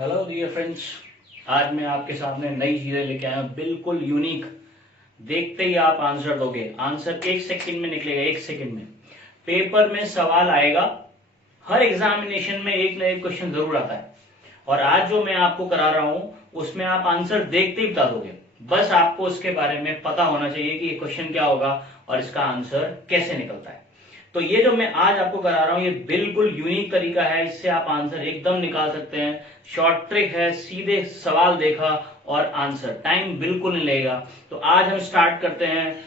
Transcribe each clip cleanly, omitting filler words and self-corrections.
Hello dear friends, आज मैं आपके सामने नई चीजें लेके आया हूं, बिल्कुल यूनिक। देखते ही आप आंसर दोगे। आंसर 1 सेकंड में निकलेगा, 1 सेकंड में। पेपर में सवाल आएगा, हर एग्जामिनेशन में एक ना एक क्वेश्चन जरूर आता है। और आज जो मैं आपको करा रहा हूं उसमें आप आंसर देखते ही बता दोगे। बस आपको उसके बारे में पता होना चाहिए कि ये क्वेश्चन क्या होगा और इसका आंसर कैसे निकलता है। तो ये जो मैं आज आपको करा रहा हूं ये बिल्कुल यूनिक तरीका है, इससे आप आंसर एकदम निकाल सकते हैं। शॉर्ट ट्रिक है, सीधे सवाल देखा और आंसर, टाइम बिल्कुल नहीं लगेगा। तो आज हम स्टार्ट करते हैं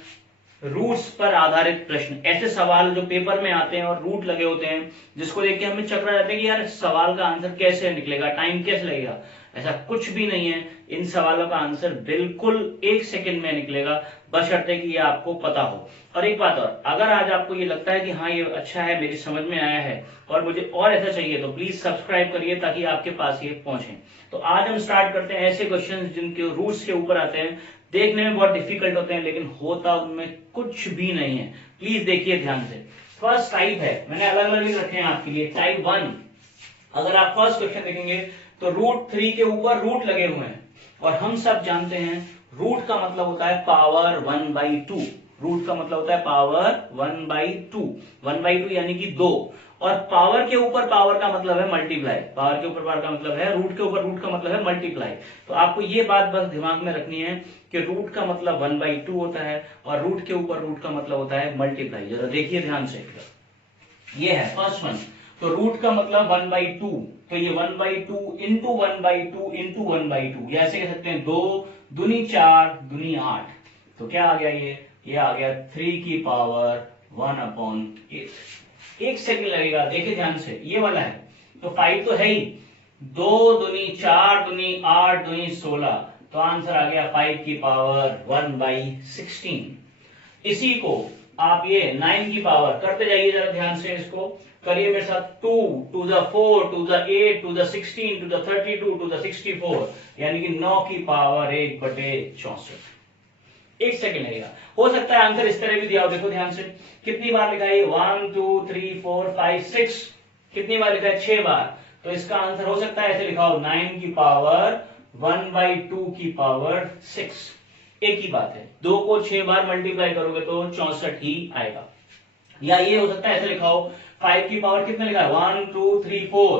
रूट्स पर आधारित प्रश्न। ऐसे सवाल जो पेपर में आते हैं और रूट लगे होते हैं, जिसको देख के हमें चक्कर आ जाता है कि यार सवाल का आंसर कैसे निकलेगा, टाइम कैसे लगेगा। ऐसा कुछ भी नहीं है, इन सवालों का आंसर बिल्कुल 1 सेकंड में निकलेगा, बशर्ते कि ये आपको पता हो। और एक बात और, अगर आज आपको ये लगता है कि हाँ ये अच्छा है, मेरी समझ में आया है और मुझे और ऐसा चाहिए, तो प्लीज सब्सक्राइब करिए ताकि आपके पास ये पहुंचे। तो आज हम स्टार्ट करते हैं ऐसे क्वेश्चन जिनके रूट्स के ऊपर आते हैं, देखने में बहुत डिफिकल्ट होते हैं लेकिन होता उनमें कुछ भी नहीं है। प्लीज देखिए ध्यान से। फर्स्ट टाइप है, मैंने अलग अलग रखे हैं आपके लिए। टाइप 1, अगर आप फर्स्ट क्वेश्चन देखेंगे तो √3 के ऊपर रूट लगे हुए हैं और हम सब जानते हैं रूट का मतलब होता है पावर 1/2। रूट का मतलब होता है पावर 1/2, 1/2 यानी कि 2। और पावर के ऊपर पावर का मतलब है मल्टीप्लाई, पावर के ऊपर पावर का मतलब है, रूट के ऊपर रूट का मतलब है मल्टीप्लाई। तो आपको ये बात बस दिमाग में रखनी है कि रूट का मतलब 1/2 होता है और रूट के ऊपर रूट का मतलब होता है मल्टीप्लाई। जरा देखिए ध्यान से, ये है फर्स्ट वन। तो रूट का मतलब 1/2, तो ये 1/2 इंटू 1/2 इंटू 1/2, या ऐसे कह सकते हैं 2 दूनी 4 दूनी 8। तो क्या आ गया ये आ गया 3 की पावर 1/8। 1 सेकंड लगेगा, देखिए ध्यान से, ये वाला है। तो 5 तो है ही, 2 दूनी 4 दूनी 8 दूनी 16, तो आंसर आ गया 5 की पावर 1/16। इसी को आप ये 9 की पावर करते जाइए, जरा ध्यान से इसको करिए मेरे साथ। 2 to the 4 to the 8 to the 16 to the 32 to the 64, यानी कि 9 की पावर 1/64। 1 सेकंड लगेगा। हो सकता है आंसर इस तरह भी दिया हो, देखो ध्यान से। कितनी बार लिखा है 1 2 3 4 5 6, कितनी बार लिखा है 6 बार। तो इसका आंसर हो सकता है ऐसे लिखा हो 9 की पावर 1/2 की पावर 6। एक ही बात है, 2 को 6 बार मल्टीप्लाई करोगे तो 64 ही आएगा। या ये हो सकता है ऐसे लिखा हो 5 की पावर कितने लिखा है 1 2 3 4,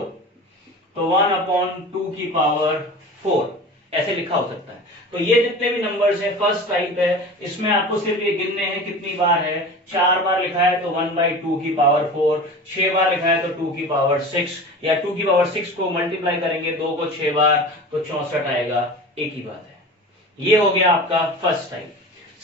तो 1/2 की पावर 4, ऐसे लिखा हो सकता है। तो ये जितने भी नंबर्स हैं फर्स्ट टाइप है, इसमें आपको सिर्फ ये गिनने हैं कितनी बार है। 4 बार लिखा है तो 1/2 की पावर 4, 6 बार लिखा है तो 2 की पावर 6, या 2 की पावर 6 को मल्टीप्लाई करेंगे 2 को 6 बार तो 64 आएगा। एक ही बात है। ये हो गया आपका फर्स्ट टाइप।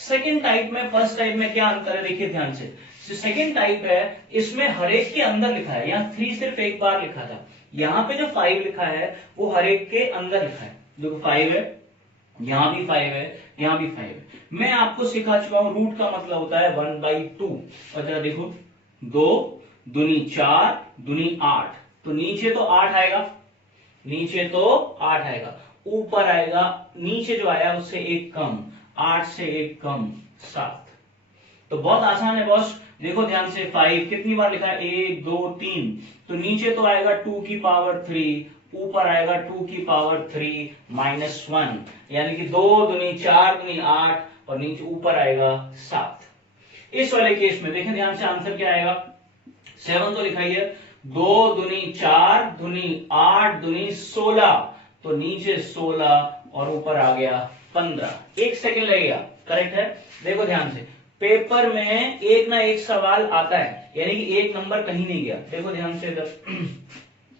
सेकेंड टाइप में फर्स्ट टाइप में क्या अंतर है, देखिए ध्यान से। सेकेंड टाइप है, इसमें हर एक के अंदर लिखा है। यहाँ 3 सिर्फ एक बार लिखा था, यहाँ पे जो 5 लिखा है वो हर एक के अंदर लिखा है। जो 5 है, यहाँ भी 5 है, यहाँ भी 5 है। मैं आपको सिखा चुका हूं रूट का मतलब होता है 1/2। और जरा देखो, 2 दूनी 4 दूनी 8, तो नीचे तो 8 आएगा, नीचे तो 8 आएगा, ऊपर आएगा, नीचे जो आया उससे एक कम, 8 से एक कम 7। तो बहुत आसान है बॉस। देखो ध्यान से, 5 कितनी बार लिखा है 1 2 3, तो नीचे तो आएगा 2 की पावर 3, ऊपर आएगा 2 की पावर 3 -1, यानी कि 2 दूनी 4 दूनी 8 और नीचे ऊपर आएगा 7। इस वाले केस में देखें ध्यान से, आंसर क्या आएगा 7 तो लिखा ही है, 2 दूनी 4 दूनी 8 दूनी 16, तो नीचे 16 और ऊपर आ गया 15। 1 सेकंड लगेगा, करेक्ट है। देखो ध्यान से, पेपर में एक ना एक सवाल आता है, यानी कि एक नंबर कहीं नहीं गया। देखो ध्यान से इधर,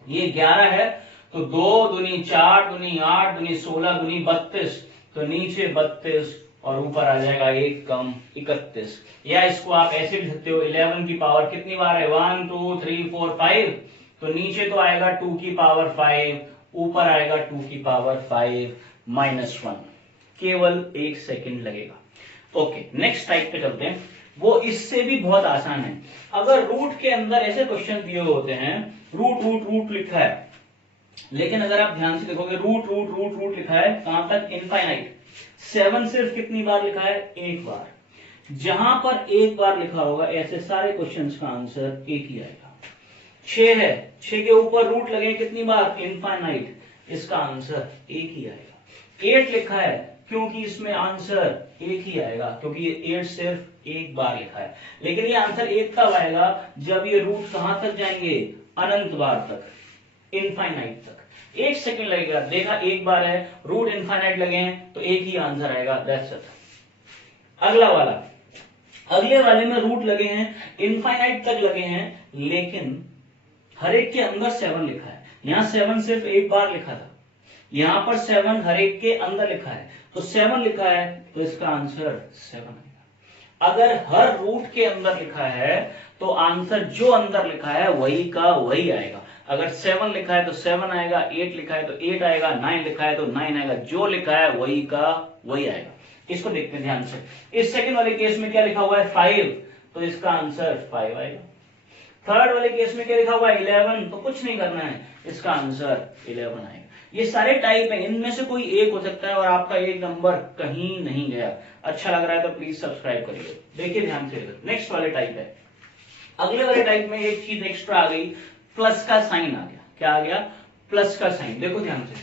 ये 11 है, तो 2 दूनी 4 दूनी 8 दूनी 16 दूनी 32, तो नीचे 32 और ऊपर आ जाएगा एक कम 31। या इसको आप ऐसे भी सकते हो, 11 की पावर कितनी बार है 1 2 3 4 5, तो नीचे तो आएगा 2 की पावर 5, ऊपर आएगा 2 की पावर 5 -1। केवल 1 सेकंड लगेगा। ओके, नेक्स्ट टाइप पे चलते हैं। वो इससे भी बहुत आसान है। अगर रूट के अंदर ऐसे क्वेश्चन दिए होते हैं, रूट रूट रूट लिखा है, लेकिन अगर आप ध्यान से देखोगे रूट रूट रूट रूट लिखा है कहां तक, इनफाइनाइट। 7 सिर्फ कितनी बार लिखा है, एक बार। जहां पर एक बार लिखा होगा ऐसे सारे क्वेश्चंस का आंसर एक ही आएगा। 6 है, 6 के ऊपर रूट लगे कितनी बार, इनफाइनाइट। इसका आंसर एक ही आएगा। 8 लिखा है क्योंकि इसमें आंसर एक ही आएगा, क्योंकि ये 8 सिर्फ एक बार लिखा है। लेकिन ये आंसर एक कब आएगा, जब ये रूट कहां तक जाएंगे, अनंत बार तक, इनफाइनाइट तक। 1 सेकंड लगेगा, देखा एक बार है, रूट इनफाइनाइट लगे हैं तो एक ही आंसर आएगा, दैट्स इट। अगला वाला, अगले वाले में रूट लगे हैं, इनफाइनाइट तक लगे हैं, लेकिन हर एक के अंदर 7 लिखा है। यहां 7 सिर्फ एक बार लिखा था, यहां पर 7 हर एक के अंदर लिखा है, तो 7 लिखा है तो इसका आंसर 7 आएगा। अगर हर रूट के अंदर लिखा है तो आंसर जो अंदर लिखा है वही का वही आएगा। अगर 7 लिखा है तो 7 आएगा, 8 लिखा है तो 8 आएगा, 9 लिखा है तो 9 आएगा, जो लिखा है वही का वही आएगा। इसको देखते हैं ध्यान से। इस सेकंड वाले केस में क्या लिखा हुआ है, 5, तो इसका आंसर 5 आएगा। थर्ड वाले केस में क्या लिखा हुआ है, 11, तो कुछ नहीं करना है, इसका आंसर 11 आएगा। ये सारे टाइप है, इनमें से कोई एक हो सकता है और आपका एक नंबर कहीं नहीं गया। अच्छा लग रहा है तो प्लीज सब्सक्राइब करिए। देखिए ध्यान से, नेक्स्ट वाले टाइप है। अगले वाले टाइप में एक चीज एक्स्ट्रा आ गई, प्लस का साइन आ गया। क्या आ गया, प्लस का साइन। देखो ध्यान से,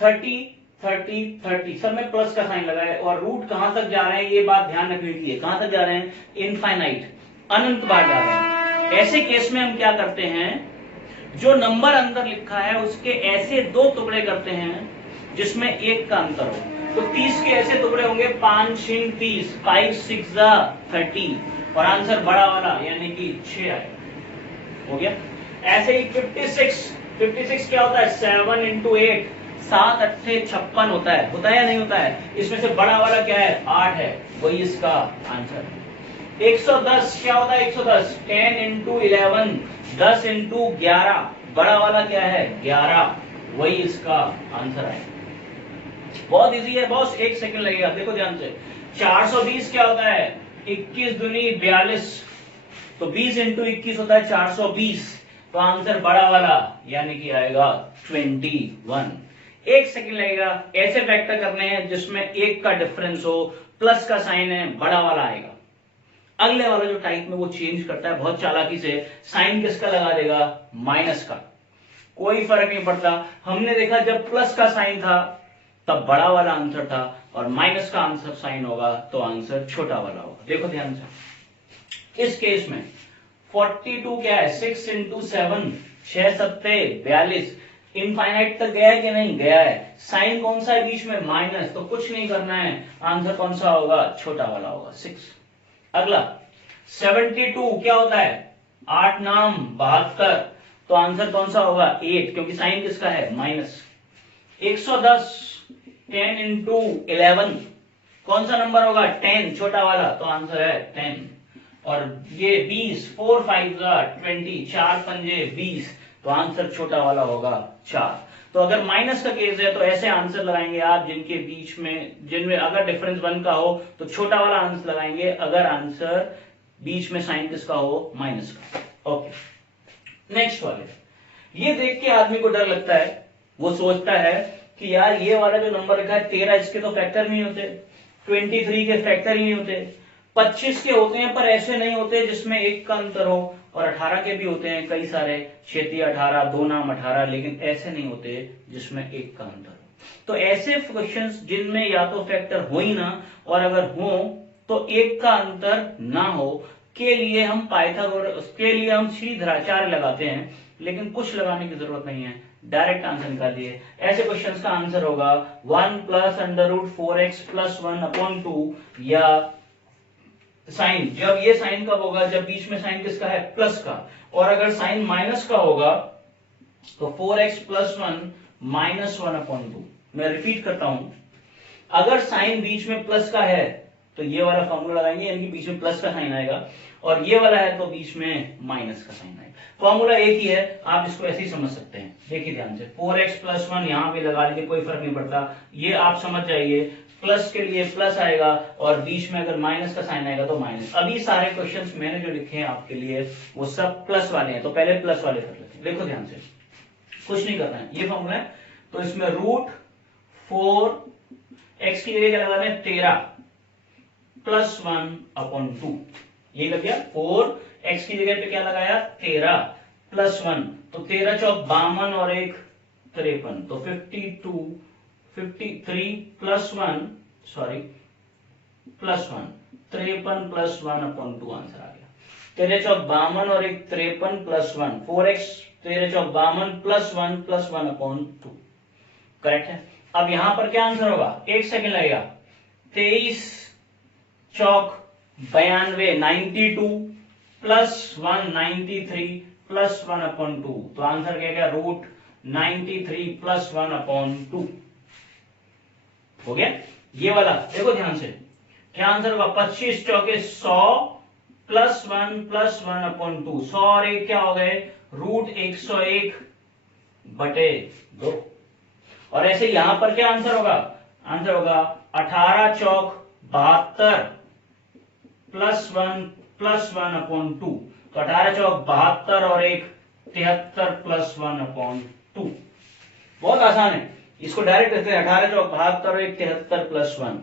30 30 30 सब में प्लस का साइन लगा है, और रूट कहां तक जा रहे हैं ये बात ध्यान रखने की है। कहां तक जा रहे हैं, इनफाइनाइट, अनंत बार जा रहे हैं। ऐसे केस में हम क्या करते हैं, जो नंबर अंदर लिखा है उसके ऐसे 2 टुकड़े करते हैं जिसमें एक का अंतर हो। तो 30 के ऐसे टुकड़े होंगे, 5 6 30, 5 6 30, और आंसर बड़ा वाला यानी कि 6 आएगा। हो गया। ऐसे ही 56 क्या होता है, 7 इंटू 8, 7 8 56 होता है या नहीं होता है। इसमें से बड़ा वाला क्या है, 8 है, वही इसका आंसर है। 110 क्या होता है, 110 10 इंटू 11, 10 इंटू 11, बड़ा वाला क्या है, 11, वही इसका आंसर है। बहुत इजी है बॉस, 1 सेकंड लगेगा। देखो ध्यान से, 420 क्या होता है, 21 दूनी 42, तो 20 इंटू 21 होता है 420, तो आंसर बड़ा वाला यानी कि आएगा 21। 1 सेकंड लगेगा। ऐसे फैक्टर करने हैं जिसमें एक का डिफरेंस हो, प्लस का साइन है, बड़ा वाला आएगा। अगले वाला जो टाइप में वो चेंज करता है बहुत चालाकी से, साइन किसका लगा देगा, माइनस का। कोई फर्क नहीं पड़ता, हमने देखा जब प्लस का साइन था तब बड़ा वाला आंसर था, और माइनस का आंसर साइन होगा तो आंसर छोटा वाला होगा। देखो ध्यान से, इस केस में 42 क्या है, 6 इंटू 7, 6 7 42, इनफाइनाइट तक गया है कि नहीं, गया है। साइन कौन सा है बीच में, माइनस, तो कुछ नहीं करना है, आंसर कौन सा होगा, छोटा वाला होगा, 6। अगला 72 क्या होता है, 8 नाम 72, तो आंसर कौन सा होगा, 8, क्योंकि साइन किसका है, माइनस। 110 10 इंटू 11, कौन सा नंबर होगा, 10, छोटा वाला, तो आंसर है 10। और ये 20, 4 5 20, 4 पंजे 20, तो आंसर छोटा वाला होगा 4। तो अगर माइनस का केस है तो ऐसे आंसर लगाएंगे आप जिनके बीच में, जिनमें अगर डिफरेंस 1 का हो तो छोटा वाला आंसर लगाएंगे, अगर आंसर बीच में साइन किसका हो, माइनस का। ओके, नेक्स्ट वाले, ये देख के आदमी को डर लगता है, वो सोचता है कि यार ये वाला जो नंबर रखा है 13, इसके तो फैक्टर नहीं होते, 23 के फैक्टर ही नहीं होते, 25 के होते हैं पर ऐसे नहीं होते जिसमें एक का अंतर हो, और 18 के भी होते हैं कई सारे, 6 18, 2 नाम 18, लेकिन ऐसे नहीं होते जिसमें एक का अंतर हो। तो ऐसे क्वेश्चंस जिनमें या तो फैक्टर हो ही ना, और अगर हो तो एक का अंतर ना हो, के लिए हम पाइथागोरस, के लिए हम श्रीधराचार्य लगाते हैं, लेकिन कुछ लगाने की जरूरत नहीं है, डायरेक्ट आंसर निकाल दिए। ऐसे क्वेश्चंस का आंसर होगा 1 plus under root 4x plus 1 upon 2, या साइन, जब ये साइन कब होगा, जब बीच में साइन किसका है, प्लस का, और अगर साइन माइनस का होगा तो 4x प्लस 1 माइनस 1 अपॉन 2। मैं रिपीट करता हूं, अगर साइन बीच में प्लस का है तो ये वाला फॉर्मूला लगाएंगे, यानी कि बीच में प्लस का साइन आएगा, और ये वाला है तो बीच में माइनस का साइन आएगा। फॉर्मूला एक ही है, आप इसको ऐसे ही समझ सकते हैं। देखिए ध्यान से, 4x प्लस 1 यहां पे लगा लीजिए, कोई फर्क नहीं पड़ता, ये आप समझ जाइए, प्लस के लिए प्लस आएगा और बीच में अगर माइनस का साइन आएगा तो माइनस। अभी सारे क्वेश्चंस मैंने जो लिखे हैं आपके लिए वो सब प्लस वाले हैं, तो पहले प्लस वाले कर लेते हैं। देखो ध्यान से, कुछ नहीं करना है, ये फॉर्मूला है, तो इसमें रूट 4x की जगह क्या लगा रहे हैं, 13 प्लस 1 अपॉन 2, ये लग गया। 4x की जगह पे क्या लगाया, 13 प्लस 1, तो 13 चौक 52 और 1 53, तो 53 plus 1 sorry plus 1 53 plus 1 upon 2 answer आ गया। 13 चौक 52 और एक 53 प्लस 1 4x 13 चौक 52 प्लस 1 अपॉन 2 करेक्ट है। अब यहां पर क्या आंसर होगा, एक सेकंड लगेगा। 23 चौक 92 92 प्लस 1 93 प्लस 1 अपॉन 2, तो आंसर क्या गया रूट 93 प्लस 1 अपॉन 2 हो गया। ये वाला देखो ध्यान से क्या आंसर होगा, 25 चौके 100 प्लस 1 अपॉन 2, 100 और 1 क्या हो गए रूट 101 बटे 2। और ऐसे यहां पर क्या आंसर होगा, आंसर होगा 18 चौक 72 प्लस 1 अपॉन 2, तो 18 चौक 72 और 1 73 प्लस 1 अपॉन 2। बहुत आसान है, इसको डायरेक्ट करते हैं 18 चौक 72 और 1 73 प्लस 1।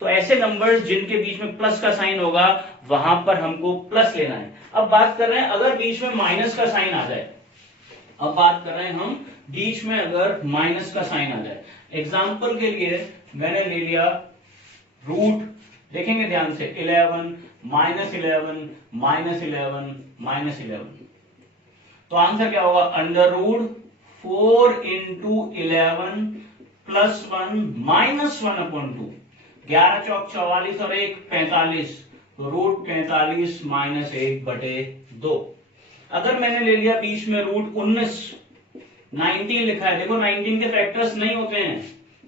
तो ऐसे नंबर्स जिनके बीच में प्लस का साइन होगा वहां पर हमको प्लस लेना है। अब बात कर रहे हैं अगर बीच में माइनस का साइन आ जाए, अब बात कर रहे हैं हम बीच में अगर माइनस का साइन आ जाए। एग्जाम्पल के लिए मैंने ले लिया रूट, देखेंगे ध्यान से 11 माइनस 11 माइनस 11 माइनस 11, तो आंसर क्या होगा under root 4 into 11 plus 1 minus 1 upon 2। 11 चौक 44 और 1 45, तो रूट 45 माइनस 1 बटे 2। अगर मैंने ले लिया बीच में रूट 19 लिखा है, देखो 19 के फैक्टर्स नहीं होते हैं,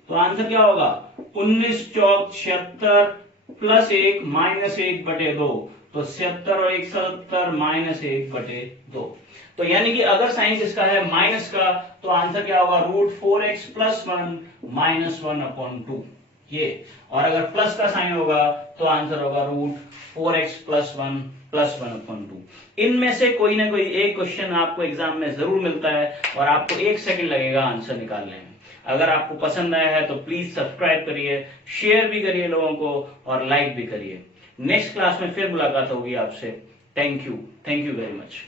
तो आंसर क्या होगा 19 चौक 76 प्लस 1 माइनस 1 बटे 2, तो 76 और 1 77 माइनस 1 बटे 2। तो यानी कि अगर साइंस इसका है माइनस का, तो आंसर क्या होगा root 4x plus 1 minus 1 upon 2 ये। और अगर प्लस का साइन होगा तो आंसर होगा रूट 4x प्लस 1 अपॉन 2। इनमें से कोई ना कोई एक क्वेश्चन आपको एग्जाम में जरूर मिलता है और आपको 1 सेकंड लगेगा आंसर निकालने में। अगर आपको पसंद आया है तो प्लीज सब्सक्राइब करिए, शेयर भी करिए लोगों को और लाइक भी करिए। नेक्स्ट क्लास में फिर मुलाकात होगी आपसे। Thank you very much.